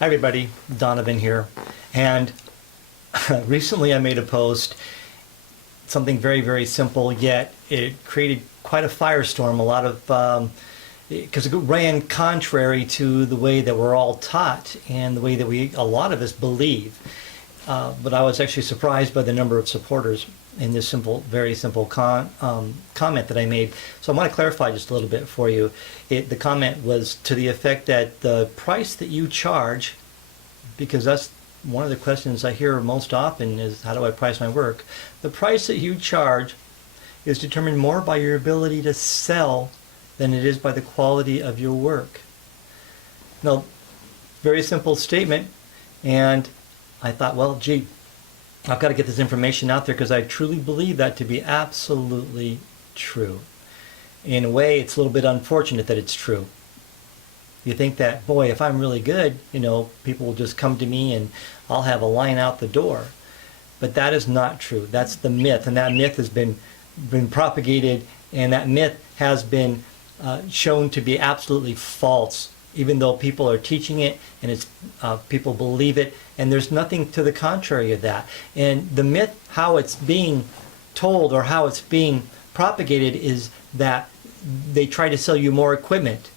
Hi everybody, Donovan here. And recently I made a post, something very, very simple, yet it created quite a firestorm, a lot of, because it ran contrary to the way that we're all taught and the way that a lot of us believe. But I was actually surprised by the number of supporters in this simple, very simple comment that I made. So I want to clarify just a little bit for you. The comment was to the effect that the price that you charge, because that's one of the questions I hear most often is, how do I price my work? The price that you charge is determined more by your ability to sell than it is by the quality of your work. Now, very simple statement, and I thought, well, gee, I've got to get this information out there because I truly believe that to be absolutely true. In a way, it's a little bit unfortunate that it's true. You think that, boy, if I'm really good, people will just come to me and I'll have a line out the door. But that is not true. That's the myth, and that myth has been propagated, and that myth has been shown to be absolutely false, even though people are teaching it and it's people believe it, and there's nothing to the contrary of that. And the myth, how it's being told or how it's being propagated, is that they try to sell you more equipment.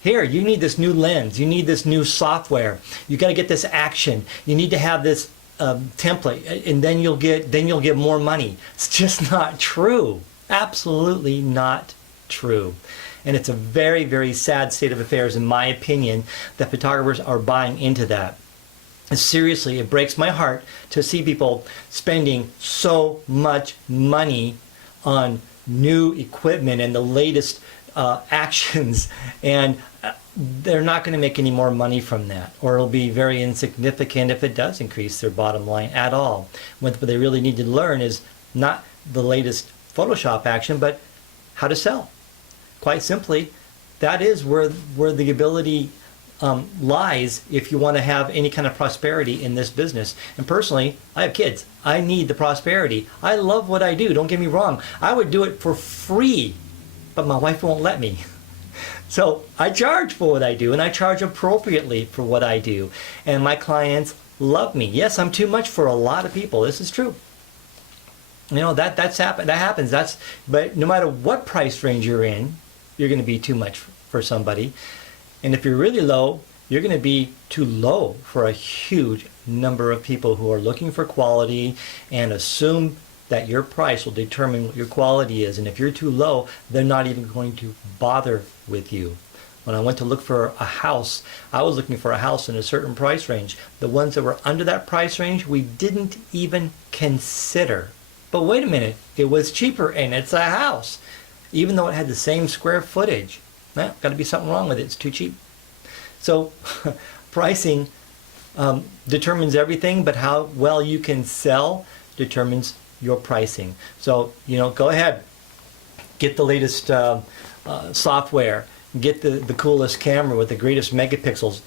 Here, you need this new lens, you need this new software, you got to get this action, you need to have this template, and then you'll get more money. It's just not true. Absolutely not true. And it's a very, very sad state of affairs, in my opinion, that photographers are buying into that. And seriously, it breaks my heart to see people spending so much money on new equipment and the latest actions, and they're not going to make any more money from that, or it'll be very insignificant if it does increase their bottom line at all. What they really need to learn is not the latest Photoshop action, but how to sell. Quite simply, that is where the ability lies if you want to have any kind of prosperity in this business. And personally, I have kids. I need the prosperity. I love what I do, don't get me wrong. I would do it for free, but my wife won't let me. So I charge for what I do, and I charge appropriately for what I do. And my clients love me. Yes, I'm too much for a lot of people. This is true. That happens. But no matter what price range you're in, you're going to be too much for somebody. And if you're really low, you're going to be too low for a huge number of people who are looking for quality and assume that your price will determine what your quality is. And if you're too low, they're not even going to bother with you. When I went to look for a house, I was looking for a house in a certain price range. The ones that were under that price range, we didn't even consider. But wait a minute, it was cheaper and it's a house, even though it had the same square footage. Well, got to be something wrong with it. It's too cheap. So pricing determines everything, but how well you can sell determines your pricing. So, go ahead, get the latest software, get the coolest camera with the greatest megapixels.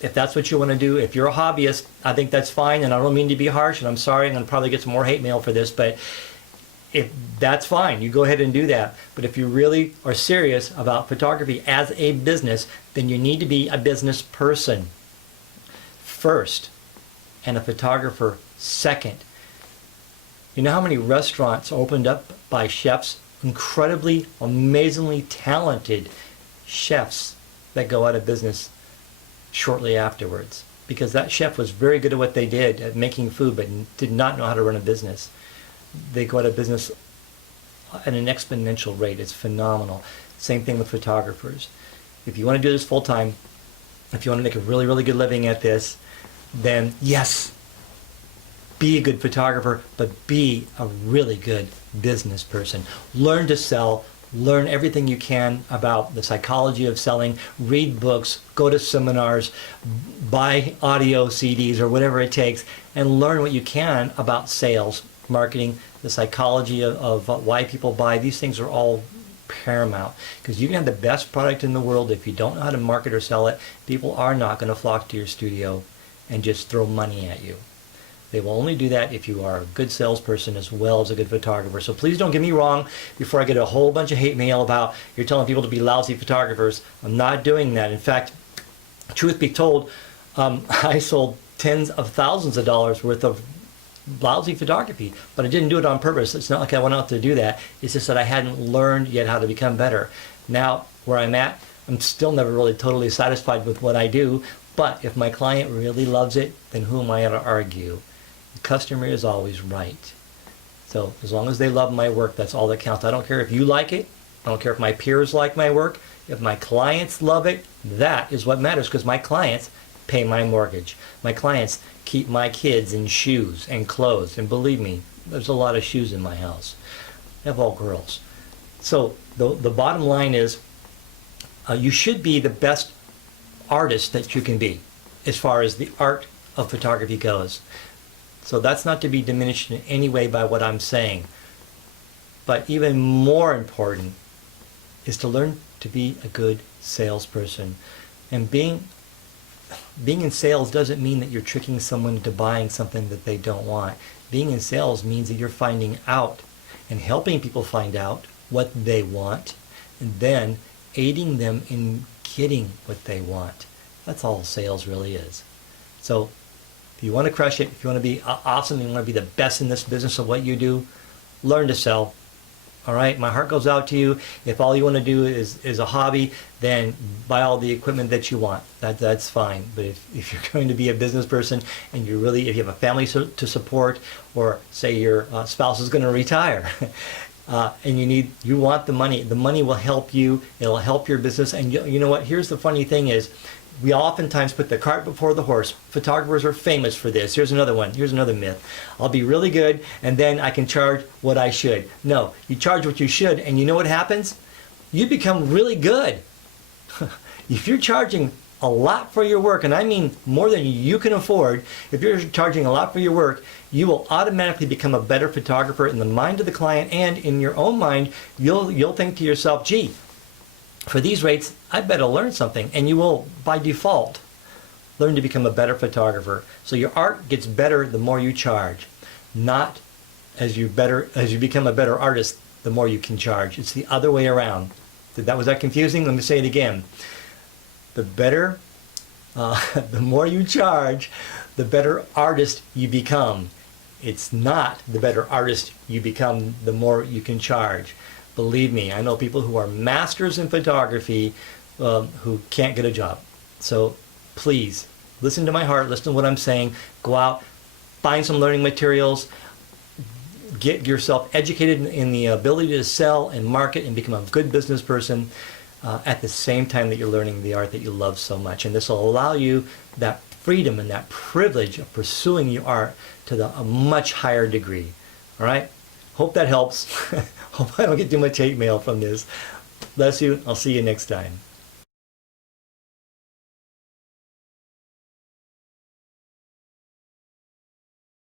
If that's what you want to do, if you're a hobbyist, I think that's fine, and I don't mean to be harsh, and I'm sorry, I'm going to probably get some more hate mail for this, but if that's fine, you go ahead and do that. But if you really are serious about photography as a business, then you need to be a business person first and a photographer second. You know how many restaurants opened up by chefs, incredibly, amazingly talented chefs, that go out of business shortly afterwards? Because that chef was very good at what they did, at making food, but did not know how to run a business. They go out of business at an exponential rate. It's phenomenal. Same thing with photographers. If you want to do this full time, if you want to make a really, really good living at this, then yes, be a good photographer, but be a really good business person. Learn to sell. Learn everything you can about the psychology of selling. Read books, go to seminars, buy audio CDs or whatever it takes, and learn what you can about sales, marketing, the psychology of why people buy. These things are all paramount, because you can have the best product in the world. If you don't know how to market or sell it, people are not going to flock to your studio and just throw money at you. They will only do that if you are a good salesperson as well as a good photographer. So please don't get me wrong before I get a whole bunch of hate mail about you're telling people to be lousy photographers. I'm not doing that. In fact, truth be told, I sold tens of thousands of dollars worth of lousy photography, but I didn't do it on purpose. It's not like I went out to do that. It's just that I hadn't learned yet how to become better. Now, where I'm at, I'm still never really totally satisfied with what I do, but if my client really loves it, then who am I to argue? The customer is always right. So as long as they love my work, that's all that counts. I don't care if you like it. I don't care if my peers like my work. If my clients love it, that is what matters, because my clients pay my mortgage. My clients keep my kids in shoes and clothes. And believe me, there's a lot of shoes in my house. I have all girls. So the bottom line is, you should be the best artist that you can be as far as the art of photography goes. So that's not to be diminished in any way by what I'm saying. But even more important is to learn to be a good salesperson. And being in sales doesn't mean that you're tricking someone into buying something that they don't want. Being in sales means that you're finding out and helping people find out what they want, and then aiding them in getting what they want. That's all sales really is. So if you want to crush it, if you want to be awesome, you want to be the best in this business of what you do, learn to sell. All right, my heart goes out to you. If all you want to do is a hobby, then buy all the equipment that you want. That's fine. But if you're going to be a business person and you really, if you have a family to support, or say your spouse is going to retire, and you want the money will help you. It'll help your business. And you know what? Here's the funny thing is, we oftentimes put the cart before the horse. Photographers are famous for this. Here's another one. Here's another myth. I'll be really good, and then I can charge what I should. No, you charge what you should, and you know what happens? You become really good. If you're charging a lot for your work, and I mean more than you can afford, if you're charging a lot for your work, you will automatically become a better photographer in the mind of the client, and in your own mind, you'll think to yourself, gee, for these rates, I better learn something. And you will, by default, learn to become a better photographer. So your art gets better the more you charge, not as you become a better artist, the more you can charge. It's the other way around. Was that confusing? Let me say it again. The more you charge, the better artist you become. It's not the better artist you become the more you can charge. Believe me, I know people who are masters in photography who can't get a job. So please, listen to my heart, listen to what I'm saying, go out, find some learning materials, get yourself educated in the ability to sell and market and become a good business person at the same time that you're learning the art that you love so much. And this will allow you that freedom and that privilege of pursuing your art to a much higher degree. All right? Hope that helps. Hope I don't get too much hate mail from this. Bless you. I'll see you next time.